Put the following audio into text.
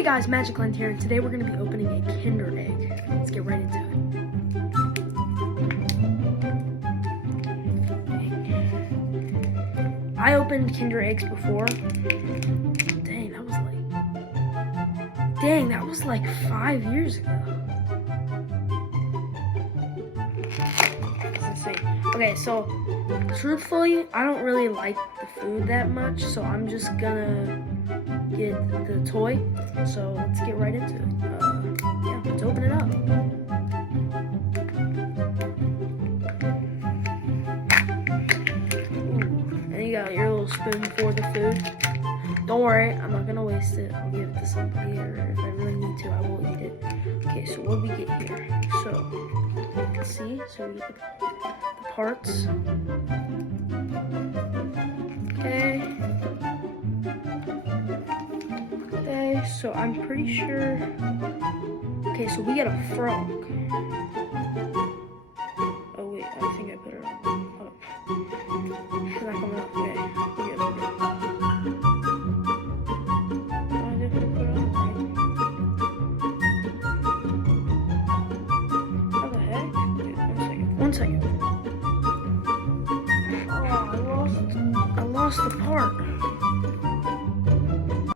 Hey guys, Magicland here, and today we're going to be opening a Kinder Egg. Let's get right into it. I opened Kinder Eggs before. Dang, that was like 5 years ago. Let's see. Okay, so truthfully, I don't really like the food that much, so I'm just gonna get the toy. So let's get right into it. Yeah, let's open it up. Ooh, and you got your little spoon for the food. Don't worry, I'm not gonna waste it. I'll give it to somebody, or if I really need to, I will eat it. Okay, so what do we get here? So let's see. So we get the parts. Okay. So I'm pretty sure. Okay, so we get a frog. Oh wait, I think I put it up. It's not coming up. Okay, we're good. Oh, I didn't put it on right. How the heck? Wait, 1 second. 1 second.